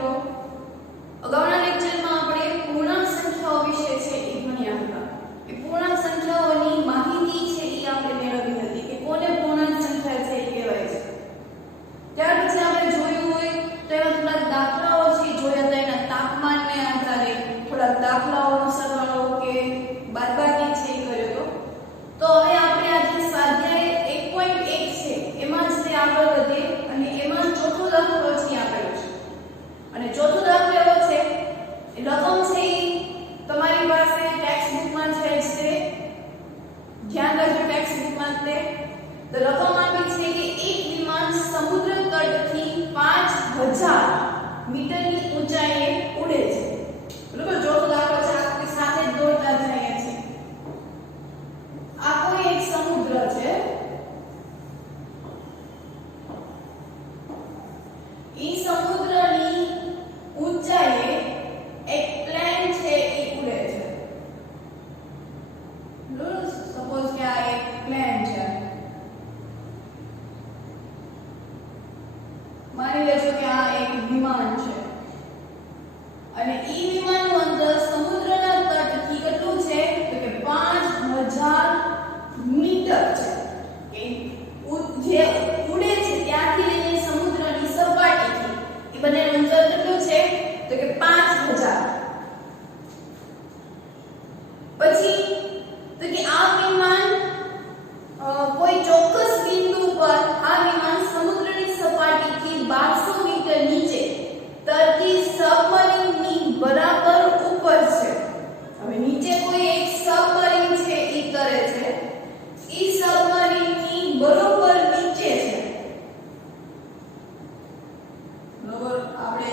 મિત્રો, અગાઉના લેક્ચરમાં આપણે પૂર્ણાંક સંખ્યાઓ વિશે છે એ ભણ્યા હતા. એ પૂર્ણાંક સંખ્યાઓની માહિતી છે એ આપણે મેળવી હતી કે કોને પૂર્ણાંક સંખ્યા છે એ કહેવાય છે. ત્યાર પછી આપણે જોયું હોય તો એમાં થોડા દાખલાઓ છે જોયા હતા, એના તાપમાનને આધારે થોડા દાખલાઓનો સરવાળો કે બાદબાકી છે એ કર્યો હતો. તો હવે આપણે આજે સ્વાધ્યાય 1.1 છે એમાં જ તે આગળ વધીએ અને એમાં ચોથો દાખલો છે આપેલો છે. અને ચોથો દાખલો એવો છે એ રકમ છે એ તમારી પાસે ટેક્સ્ટ બુકમાં છે જ તે ધ્યાન રાખજો. ટેક્સ્ટ બુકમાં તે તો રકમ આપી છે કે એક વિમાન સમુદ્ર તટથી 5000 મીટરની ઊંચાઈએ ઉડે છે. બરોબર, ચોથો દાખલો છે આપણી સાથે જ દોડતા જઈએ છે. આ કોઈ એક સમુદ્ર છે, ઈ સમુદ્રની ઊંચાઈએ એક પ્લેન છે એ ઉડે છે. સપોઝ કે આ એક પ્લેન છે, માની લેજો કે આ એક વિમાન છે અને ઈ વિમાનનું અંતર સમુદ્રના તટથી કેટલું છે તો કે 5000 મીટર છે. જે ઉડે છે ત્યાંથી લઈને સમુદ્રની સપાટીથી એ બંનેનું અંતર કેટલું છે તો કે 5000. પછી તો કે આ વિમાન કોઈ ચોક્કસ બિંદુ પર આ વિમાન સમુદ્રની સપાટીથી 1200 મીટર નીચે તરતી સબમરીનની બરાબર ઉપર છે. હવે નીચે કોઈ એક સબમરીન છે ઈ તરે છે, ઈ સબમરીનની બરોબર નીચે છે. બરોબર, આપણે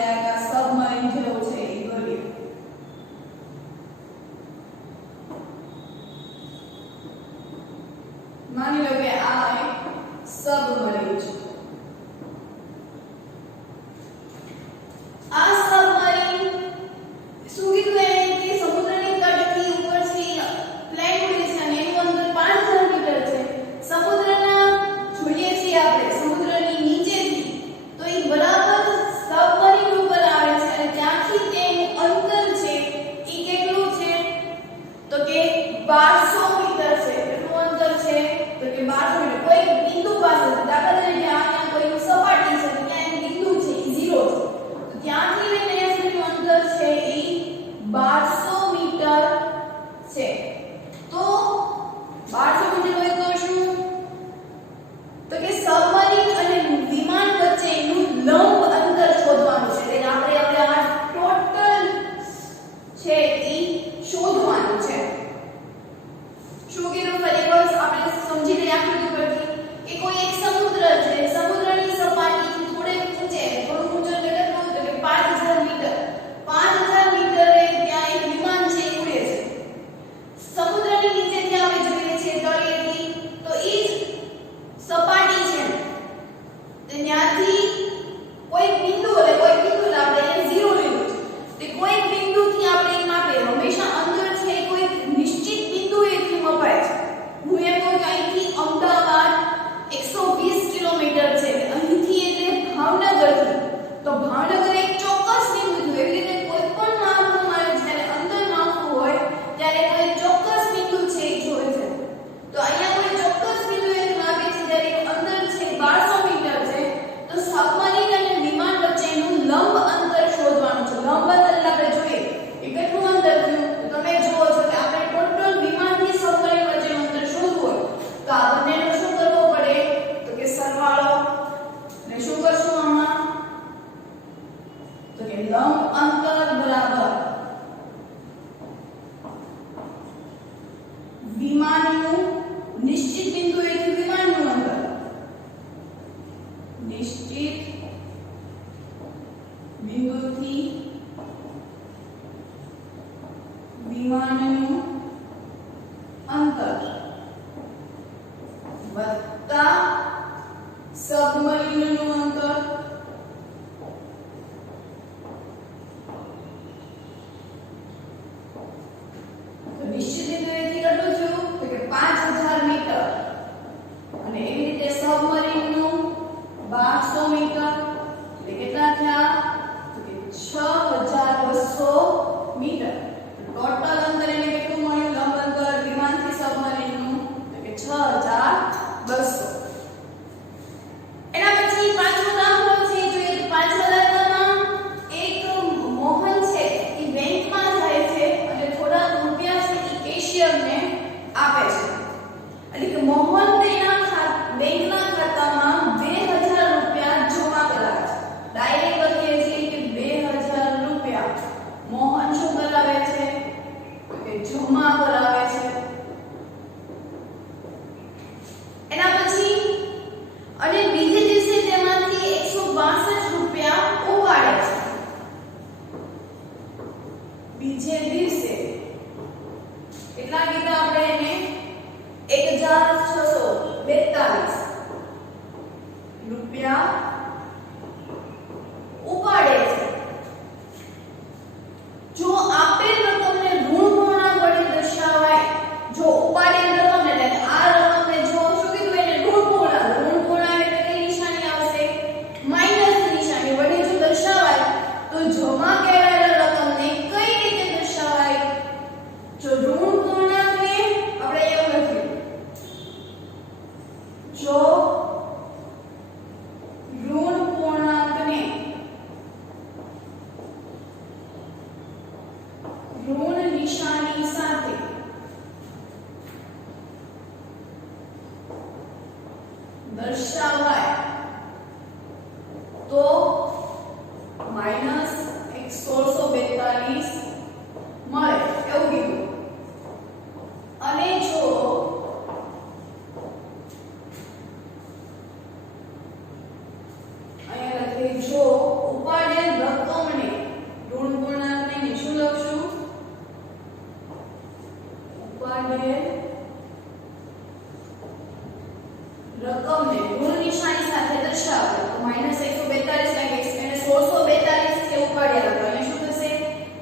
1642 છે ઉપાડ્યા તો અહીંયા શું થશે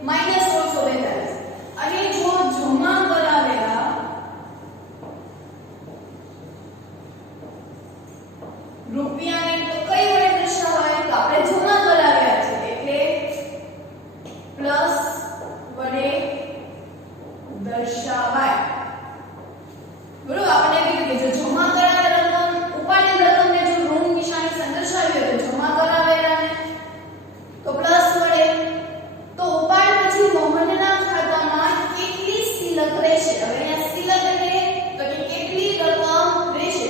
-1642 અને જો જમા કરાવેલા રૂપિયાને તો કઈ વડે દર્શાવાય તો આપણે જમા કરાવ્યા છે એટલે પ્લસ વડે દર્શાવાય બરોબર આપણે કીધું કે જો જમા કરાવેલ રકમ ઉપાડેલ રકમને જો ઋણ નિશાની સાથે દર્શાવી હોય તો જમા કરાવેલાને તો પ્લસ વડે તો ઉપાડ પછી મોહનના ખાતામાં કેટલી શિલક રહેશે હવે અહીંયા શિલક એટલે તો કે કેટલી રકમ રહેશે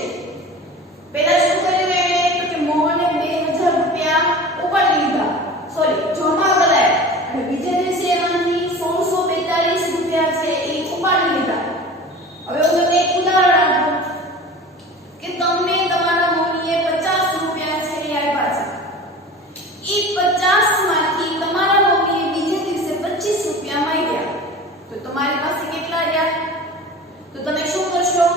પહેલા શું કર્યું એને તો કે મોહને 2000 રૂપિયા ઉપાડી લીધા સોરી જમા કરાયા અને બીજા દિવસે એમાંથી 1642 રૂપિયા છે એ ઉપાડી લીધા હવે હું તમને એક ઉદાહરણ આપું કે તમને તમારા મમ્મીએ 50 રૂપિયા છે એ આપ્યા છે એ 50 માંથી તમારા મમ્મીએ બીજે દિવસે 25 રૂપિયા માંગ્યા તો તમારી પાસે કેટલા રહ્યા તો તમે શું કરશો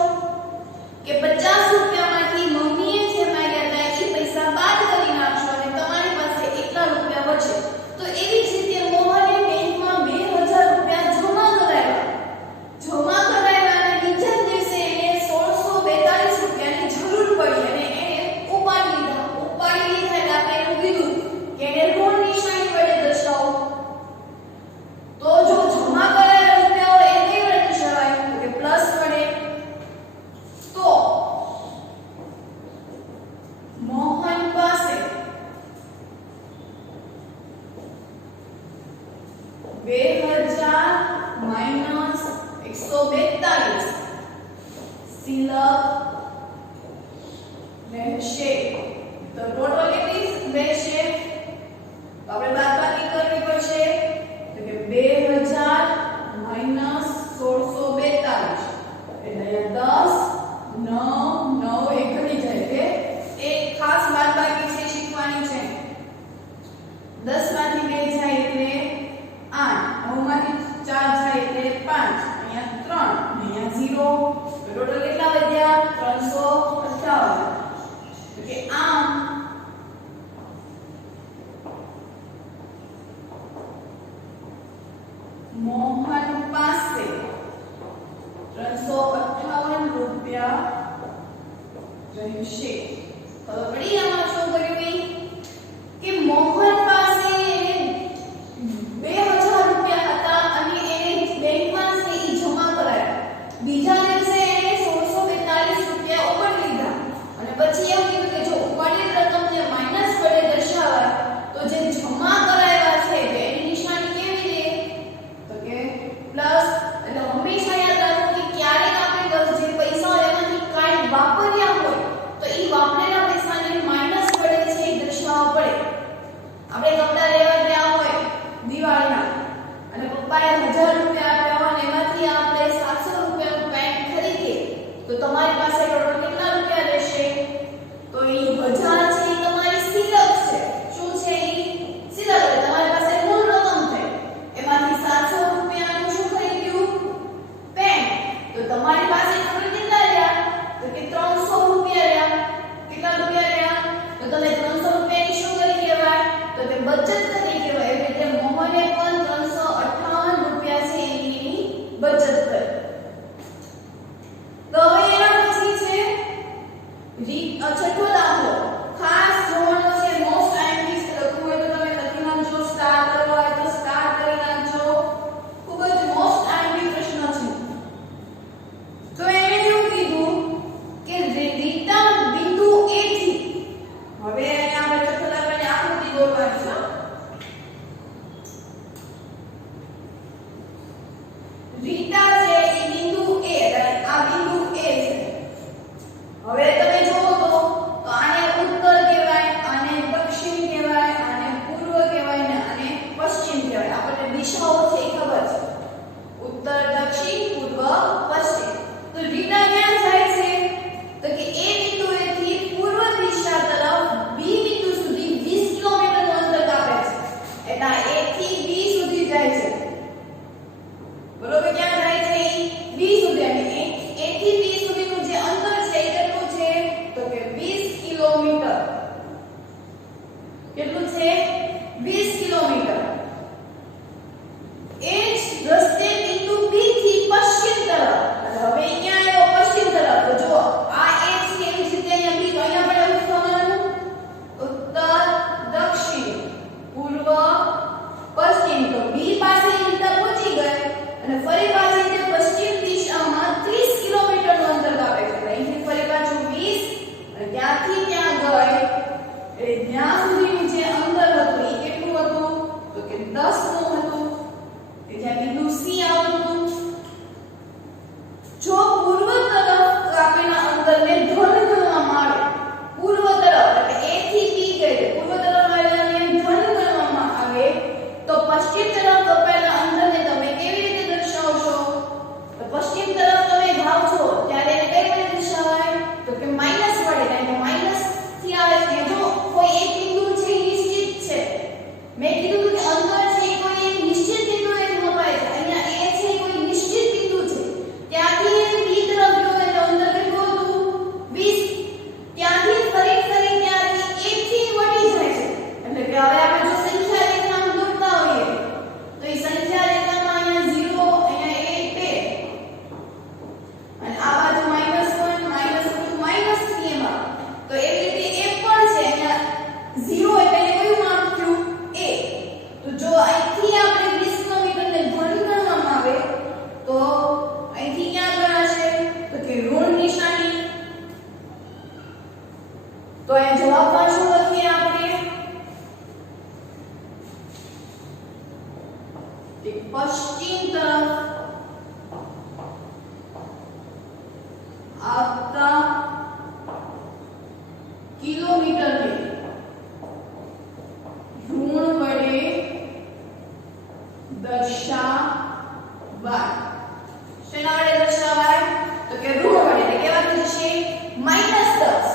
કે 50 રૂપિયામાંથી મમ્મીએ જે માંગ્યા હતા એ પૈસા બાદ કરી નાખશો અને તમારી પાસે એટલા રૂપિયા બચે તો એવી જ રીતે મોહને બેંકમાં 2000 રૂપિયા જમા કરાવ્યા અને બીજા દિવસે એને 1642 રૂપિયાની જરૂર પડી અને એને ઉપાડી લીધા એટલે આપણે એવું કીધું કે એને ઋણ નિશાની વડે દર્શાવો તો જો જમા કરાયેલા રૂપિયા હોય એ કઈ વડે દર્શાવાય તો કે પ્લસ વડે તો મોહન પાસે 2000 માઈનસ 142 શિલક રહેશે તો ટોટલ કેટલી રહેશે તો આપણે બાદબાકી કરવી પડશે તો કે 2000 માઈનસ 1642 એટલે 10 9 9 એક ઘટી જાય કે એક ખાસ બાદબાકી છે શીખવાની છે 10 માંથી 2 જાય એટલે 8 9 માંથી 4 જાય એટલે 5 અહીંયા 3 અહીંયા 0 તો ટોટલ કેટલા વધ્યા 358 તો કે આમ મોહન પાસે 358 રૂપિયા રહેશે ખબર પડી આમાં શું કર્યું કે મોહન પાસે 2000 રૂપિયા હતા અને એને બેંકમાં છે ઈ જમા કરાયા બીજા દિવસે એને 1642 રૂપિયા ઉપાડી લીધા અને પછી એવું કીધું કે જો ઉપાડેલ રકમને માઈનસ વડે દર્શાવાય તો જે જમા કરાયા છે તો એની નિશાની કેવી રહે તો કે પ્લસ એટલે હંમેશા યાદ રાખો કે ક્યારેક આપણે જે પૈસા હોય એમાંથી કાંઈ વાપર્યા હોય તો ઈ વાપરેલા પૈસાને માઈનસ વડે છે એ દર્શાવવા પડે આપણે કપડા લેવા ગયા હોય દિવાળીના અને પપ્પાએ 1000 રૂપિયા આપ્યા હોય અને એમાંથી આપણે 700 રૂપિયાનું પેન્ટ ખરીદીએ તો તમારી પાસે ટોટલ કેટલા રૂપિયા રહેશે તો એ 1000 છે એ તમારી શિલક છે શું છે એ શિલક એટલે તમારી પાસે મૂળ રકમ થઈ એમાંથી 700 રૂપિયાનું શું ખરીદ્યું પેન્ટ તો તમારી પાસે ટોટલ કેટલા રહ્યા તો કે 300 રૂપિયા રહ્યા કેટલા રૂપિયા રહ્યા તો તમે 300 રૂપિયાની શું કરી કહેવાય તો તે બચત કરી કહેવાય એટલે તે મોહને પણ 358 રૂપિયા છે એની બચત કરી તો હવે એના પછી છે છઠ્ઠો દાખલો ખાસ જોવાનો છે મોસ્ટ આઈએમપી લખવું હોય તો તમે લખી નાખજો સ્ટાર કરવો હોય તો સ્ટાર કરી નાખજો ખૂબ જ મોસ્ટ આઈએમપી પ્રશ્ન છે તો એને એવું કીધું કે રીટા બિંદુ A થી હવે અહીંયા આપણે છઠ્ઠો દાખલાની આકૃતિ દોરવાની છે કે પશ્ચિમ તરફ આવતા કિલોમીટરને ઋણ વડે દર્શાવાય. શેના વડે દર્શાવાય? તો કે ઋણ વડે. એટલે કેવા થઈ જશે? -10.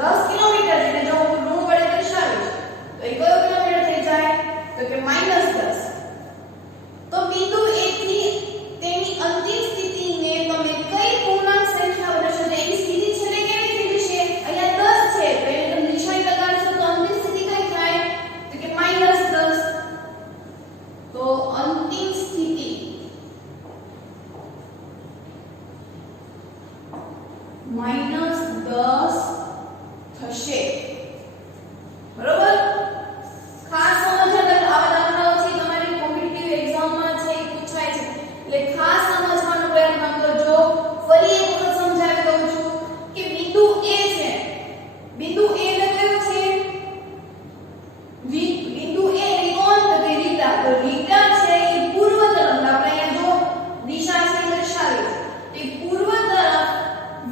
10 કિલોમીટર એટલે જો હું ઋણ વડે દર્શાવીશ તો એ કયો કિલોમીટર થઈ જાય? તો કે -10. તો બિંદુ A થી તેની અંતિમ સ્થિતિને તમે કઈ પૂર્ણાંક સંખ્યા વડે દર્શાવશો? એની સ્થિતિ છેલ્લે કેવી થઈ જશે? અહીંયા 10 છે તો એને તમે નિશાની લગાડશો તો અંતિમ સ્થિતિ કઈ થાય? તો કે -10. તો અંતિમ સ્થિતિ -10 થશે. બરોબર? ખાસ સમજવાનું આવા દાખલાઓ છે તમારી કોમ્પિટિટિવ એક્ઝામમાં છે એ પૂછાય છે એટલે ખાસ સમજવાનો પ્રયત્ન કરજો. ફરી એક વખત સમજાવી દઉં છું કે બિંદુ A છે. બિંદુ A એટલે કયું છે? બિંદુ A એટલે કોણ? તો કે રીટા. તો રીટા છે એ પૂર્વ તરફ, આપણે અહીંયા જો દિશા છે દર્શાવી છે, એ પૂર્વ તરફ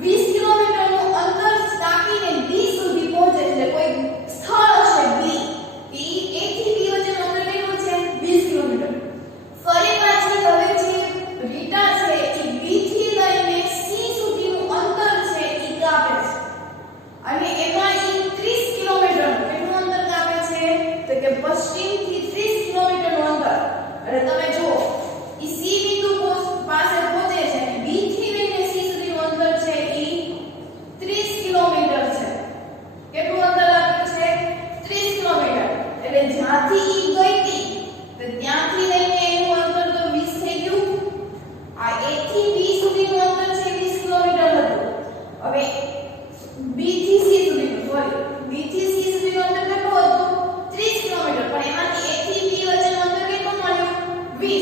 20 કિલોમીટરનું અંતર કાપીને B સુધી પહોંચે છે. એટલે કોઈ સ્થળ હશે B, કે A થી B વચ્ચેનું અંતર કેટલું છે? 20 કિલોમીટર. ફરી પાછી હવે છે રીટા છે એ B થી લઈને C સુધીનું અંતર છે એ કાપે છે અને એમાં એ 30 કિલોમીટર કેટલું અંતર કાપે છે? તો કે પશ્ચિમથી 30 કિલોમીટરનું અંતર. એટલે તમે જુઓ એ C બિંદુ પાસે પહોંચે છે અને B થી લઈને C સુધીનું અંતર છે એ 30 કિલોમીટર છે. કેટલું અંતર આપ્યું છે? 30 કિલોમીટર. એટલે જ્યાંથી ઈ ગઈ હતી તો ત્યાંથી લઈને એનું અંતર તો 20 થઈ ગયું. આ A થી B સુધીનું અંતર છે 20 કિલોમીટર હતું. હવે B થી C સુધીનું B થી C સુધીનું અંતર કેટલું હતું? 30 કિલોમીટર. પણ એમાંથી A થી B વચ્ચેનું અંતર કેટલું મળ્યું? 20.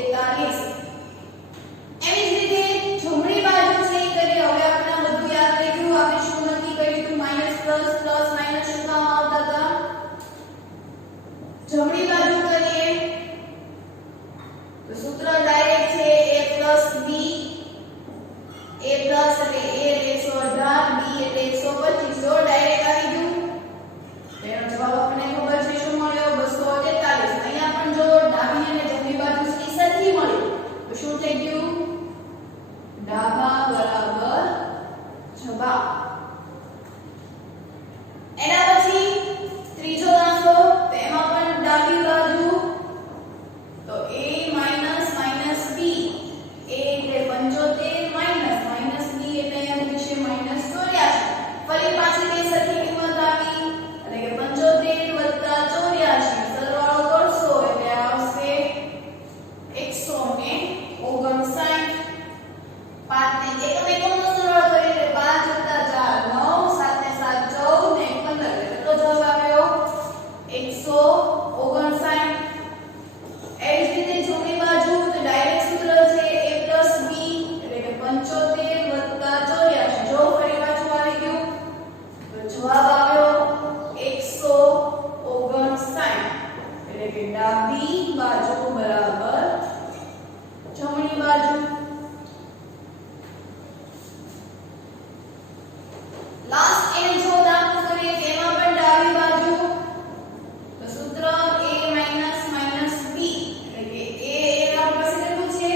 43. એવી જ રીતે જમણી બાજુ છે એ કરીએ. હવે આપણે આ બધું યાદ રહી ગયું. આપણે શું નક્કી કર્યું હતું? માઈનસ પ્લસ પ્લસ માઈનસ શું કામ આવતા હતા? જમણી બાજુ કરીએ તો સૂત્ર ડાયરેક્ટ છે a plus b. a plus એટલે a એટલે 118, b એટલે 125. જો ડાયરેક્ટ આવી ગયું. એનો જવાબ આપણને ખબર છે શું મળ્યો? 243. અહીંયા પણ જો ડાબી અને જમણી બાજુ સરખી મળી તો શું થઈ ગયું? ડાબા બરાબર જવાબ. એના પછી ત્રીજો દાખલો. તો એમાં પણ ડાબી બાજુ તો a minus minus b. a એટલે 75 માઈનસ માઈનસ b એટલે અહીંયા મૂકશે માઈનસ 84. ફરી પાછી તે સરખી કિંમત આવી એટલે કે 75 વત્તા 84 સરવાળો કરશો એટલે આવશે 159. 5 ને એકમ એકમનો સરવાળો કરીએ એટલે 5 વત્તા 4 9, 7 ને 7 14 ને 15 કેટલો જવાબ આવ્યો? 159. એવી જ રીતે જમણી બાજુ તો ડાયરેક્ટ સૂત્ર છે a પ્લસ b એટલે કે 75 વત્તા 84. જો ફરી પાછું આવી ગયું તો જવાબ આવ્યો 159. એટલે કે ડાબી બાજુ બરાબર જમણી બાજુ. લાસ્ટ એને જો દાખલો કરીએ તેમાં પણ ડાબી બાજુ તો સૂત્ર a માઈનસ માઈનસ b એટલે કે a આપણી પાસે કેટલું છે?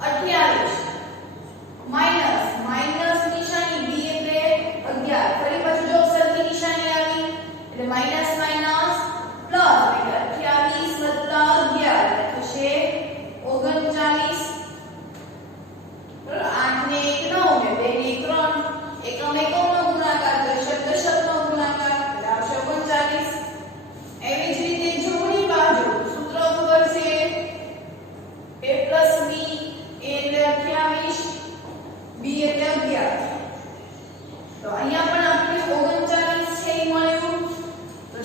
28 માઈનસ માઈનસ નિશાની b એટલે 11. ફરી પાછું જો સરખી નિશાની આવી એટલે માઈનસ માઈનસ પ્લસ એટલે 28 વત્તા 11 થશે 39. 8 ને 1 9 ને 2 ને 3 એકમ એકમનો ગુણાકાર તો શબ્દ શબ્દનો ગુણાકાર એટલે આવશે 39. એવી જ રીતે જમણી બાજુ સૂત્ર ખબર છે a પ્લસ b. a એટલે 28, b એટલે 11. તો અહીંયા પણ આપણે 39 છે એ મળ્યું. તો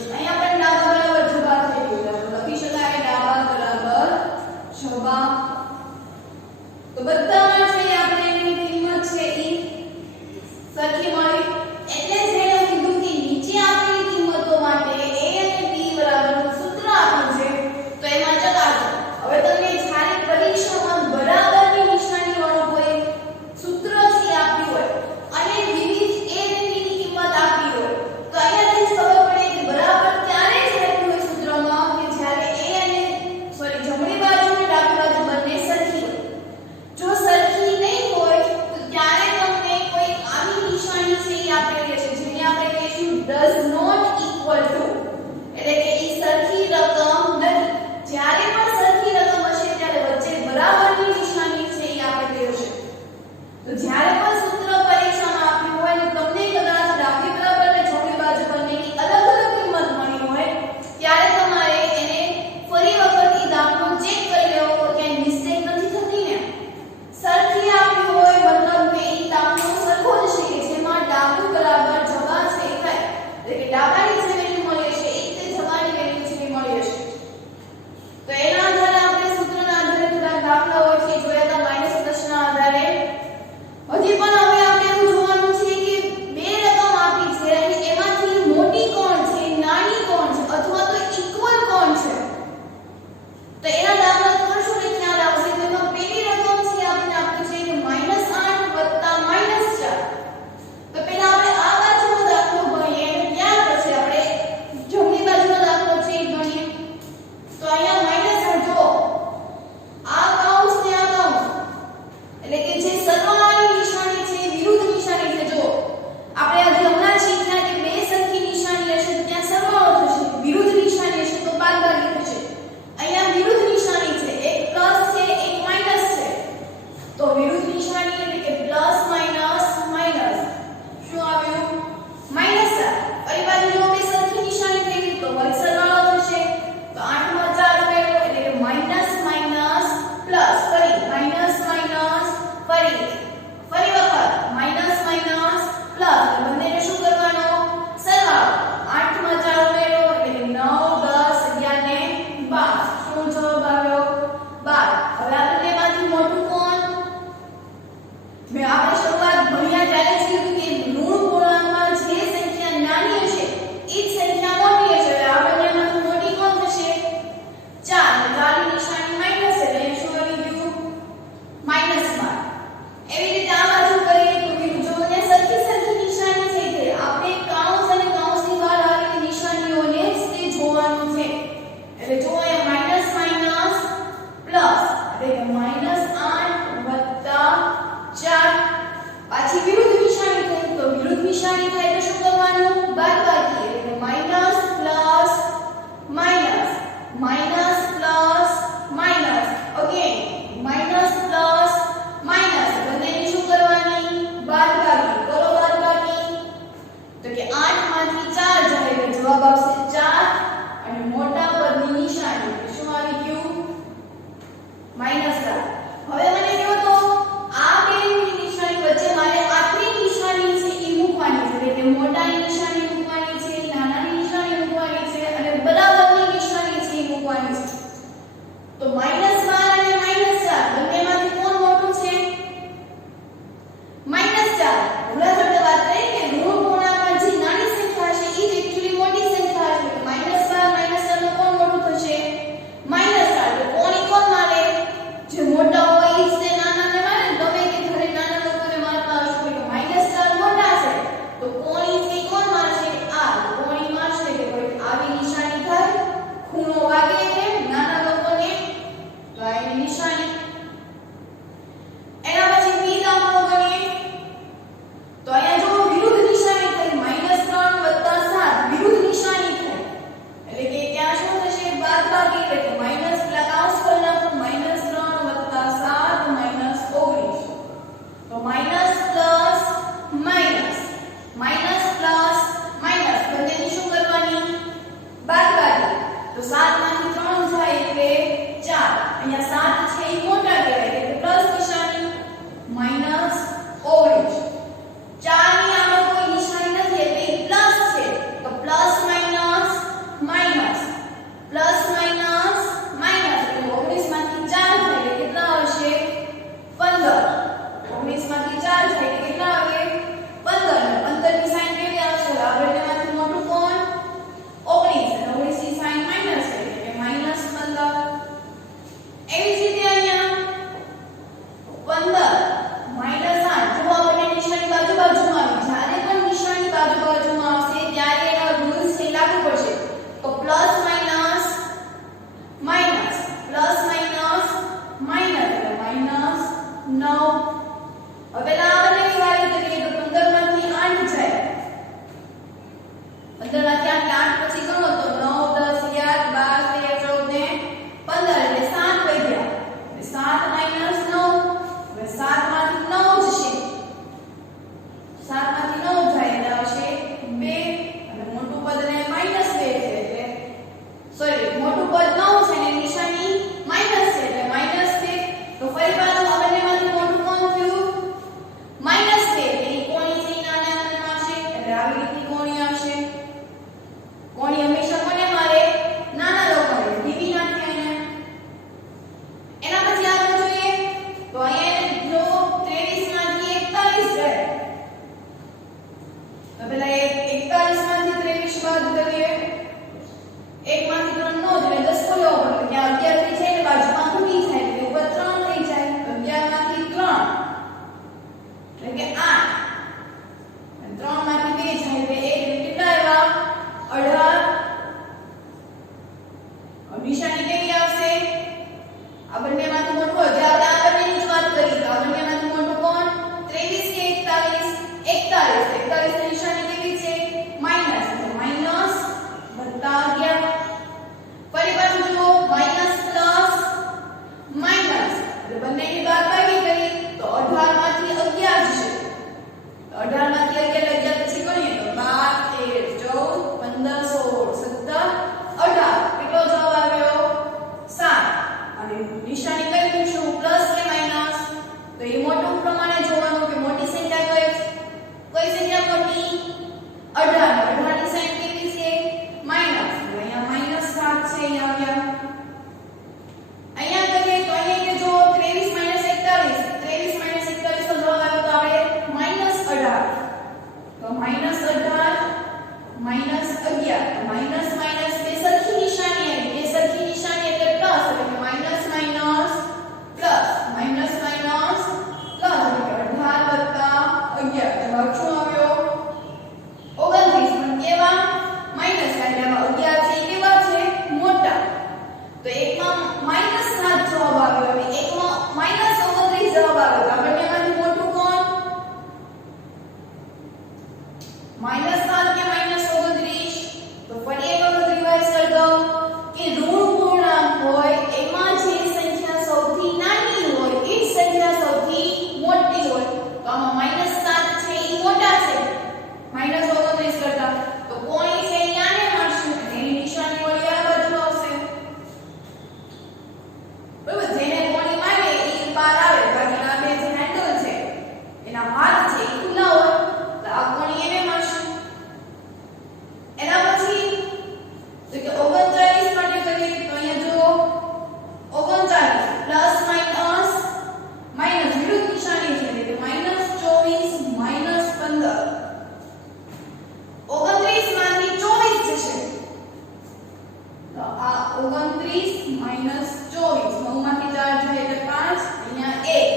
29 માઈનસ 24, 9 માંથી 4 જાય એટલે 5, અહીંયા 1.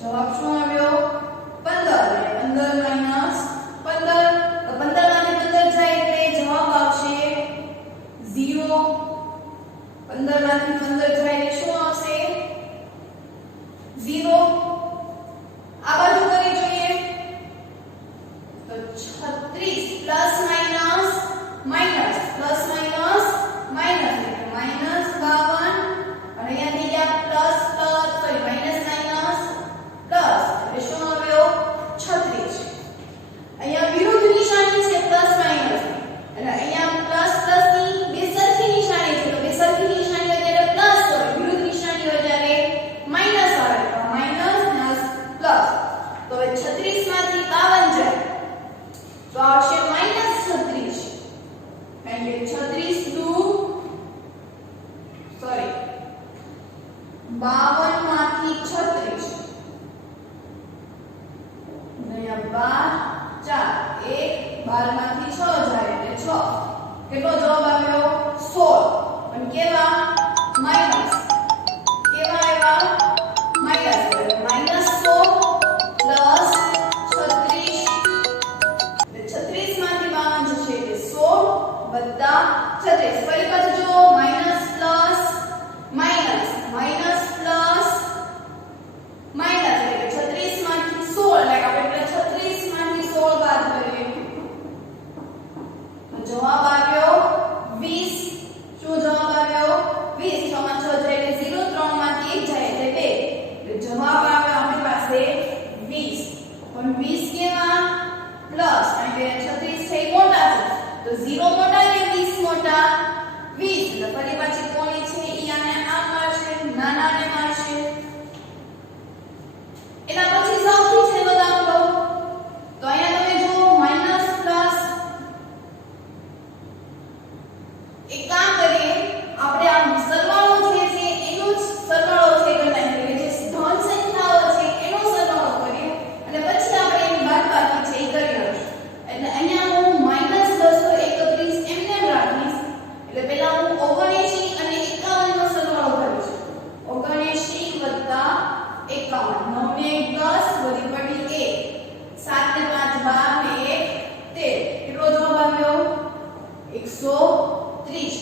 જવાબ શું આવ્યો? 15. 15 માઈનસ 15, તો 15 માંથી 15 જાય એટલે જવાબ આવશે 0. 15 માંથી 15 જાય એટલે શું આવશે? 0. આ બાજુ કરી જોઈએ તો 36 plus minus minus plus minus minus એટલે માઈનસ 52 અને અહીંયા થઈ ગયા plus plus sorry minus minus plus એટલે શું આવ્યો? 36. અહીંયા વિરુદ્ધ નિશાની છે પ્લસ માઈનસ અને અહીંયા પ્લસ પ્લસ ની બે સરખી નિશાની છે, તો બે સરખી નિશાની હોય ત્યારે પ્લસ હોય, વિરુદ્ધ નિશાની હોય ત્યારે માઈનસ આવે, તો માઈનસ પ્લસ. તો હવે 36 માંથી 52 જાય તો આવશે માઈનસ 36. એટલે 36 દુ સોરી 52 માંથી 36 અહીંયા 12 4 1 12 માંથી 6 જાય એટલે 6. કેટલો જવાબ આવ્યો? 16. પણ કેવા? માઈનસ. કેવા આવ્યા? માઈનસ. એટલે માઈનસ 16 પ્લસ 36 એટલે 36 માંથી 52 જશે એટલે 16 વત્તા 36. ફરી પાછું જો minus plus minus minus plus minus એટલે 36 માંથી 16 એટલે આપણે 36 માંથી 16 બાદ કરીએ તો જવાબ આવ્યો 20. શું જવાબ આવ્યો? 20. 6 માં 6 જાય એટલે 0, 3 માંથી 1 જાય એટલે 2. એટલે જવાબ આવ્યો આપણી પાસે 20. પણ 20 કેવા? પ્લસ, કારણ કે 36 છે એ મોટા છે તો 0 મોટા કે 20 મોટા? 20. એટલે ફરી પાછી કોની છે ઈ આને આમ મારશે, નાનાને મારશે. એના પછી સૌથી છેલ્લો દાખલો તો અહીંયા તમે જુઓ માઈનસ પ્લસ. એક કામ કરીએ આપણે આમ સરવાળો જે છે એનો જ સરવાળો છે કરતા એટલે જે ધન સંખ્યાઓ છે એનો સરવાળો કરીએ અને પછી આપણે એની બાદબાકી છે એ કરી લઈશું. એટલે અહીંયા હું -231 એમને રાખીશ. એટલે પહેલા હું 79 અને 51 નો સરવાળો કરીશ. 79 + 51 9 ને 10 વધી પડી 1 7 ને 5 12 ને 1 13. કેટલો જવાબ આવ્યો? 130.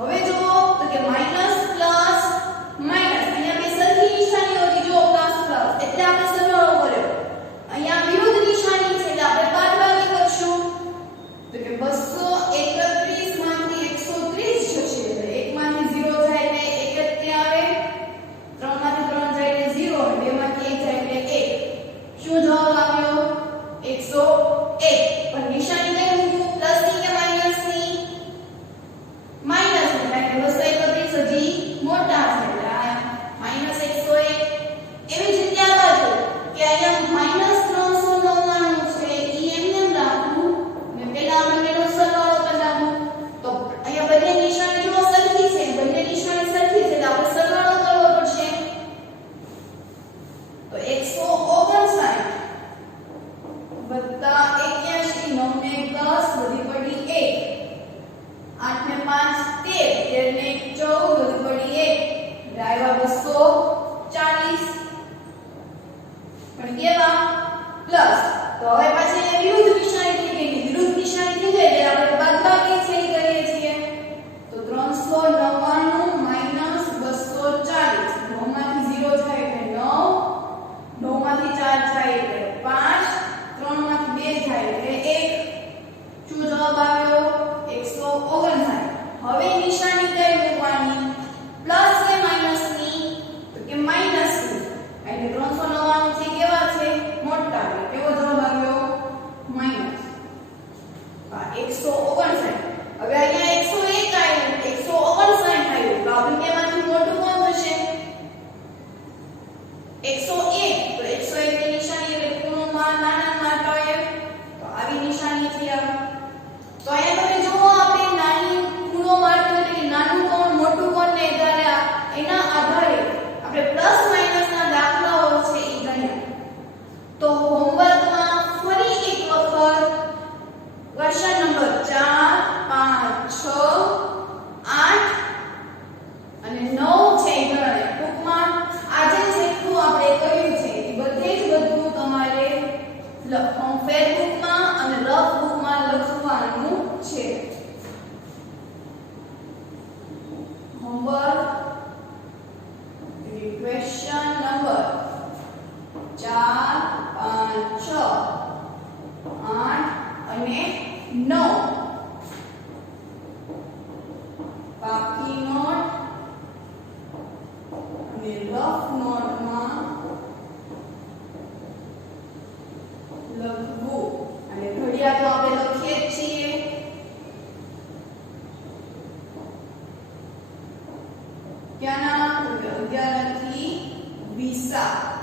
હવે જુઓ તો કે માઈનસ પ્લસ માઈનસ અહીંયા બે સરખી નિશાની હતી જો પ્લસ પ્લસ એટલે આપણે સરવાળો કર્યો. અહીંયા વિરુદ્ધ નિશાની છે એટલે આપણે બાદબાકી કરશું તો કે 231 માંથી 130 જશે એટલે 1 માંથી 0 જાય એટલે 1 જ ત્યાં આવે, 3 માંથી 3 જાય એટલે 0 અને 2 માંથી 1 જાય એટલે 1. શું જવાબ આવ્યો? 101. પણ નિશાની કઈ મૂકવું? પ્લસ ની કે માઈનસ ની? માઈનસ ની, કારણ કે 231 હજી મોટા છે એટલે આ -101. એવી જ રીતે આ બાજુ કે અહીંયા -399 છે ઈ એમને એમ રાખવું ને પહેલા બંનેનો સરવાળો કરી નાખું. તો અહીંયા બંને નિશાની જો સરખી છે, બંને નિશાની સરખી છે એટલે આપણે સરવાળો કરવો પડશે. તો 159 વત્તા 81 9 ને 10 વધી પડી 1 8 ને 5 13 13 ને 14 વધી પડી 1 એટલે આવ્યા 240. પણ કેવા? પ્લસ. તો હવે પાછી અહીંયા વિરુદ્ધ નિશાની થઈ ગઈ. વિરુદ્ધ નિશાની થઈ જાય એટલે આપણે બાદબાકી છે એ કરીએ છીએ. તો 399 માઈનસ 240 9 માંથી 0 જાય એટલે 9 9 માંથી 4 જાય એટલે 5 3 માંથી 2 જાય એટલે 1. શું જવાબ આવ્યો? 159. હવે નિશાની કઈ મૂકવાની? પ્લસ કે માઈનસ ની? તો કે માઈનસ ની. એટલે 399 થી કેવા છે? મોટા. કેવો જવાબ આવ્યો? માઈનસ. 159. હવે અહીંયા 101 આવ્યું, 159 આવ્યું. તો આ બંનેમાંથી મોટું કોણ થશે? 101. તો 101 ની નિશાની એટલે ખૂણોમાં નાનામાં ટોય. તો આવી નિશાની છે આ. તો અહીંયા તમે જુઓ આપણે નાની ખૂણો માટે એટલે નાનું કોણ મોટું કોણ ને એના આધારે આપણે પ્લસ માઈનસ ના દાખલાઓ છે એ હિસ્સા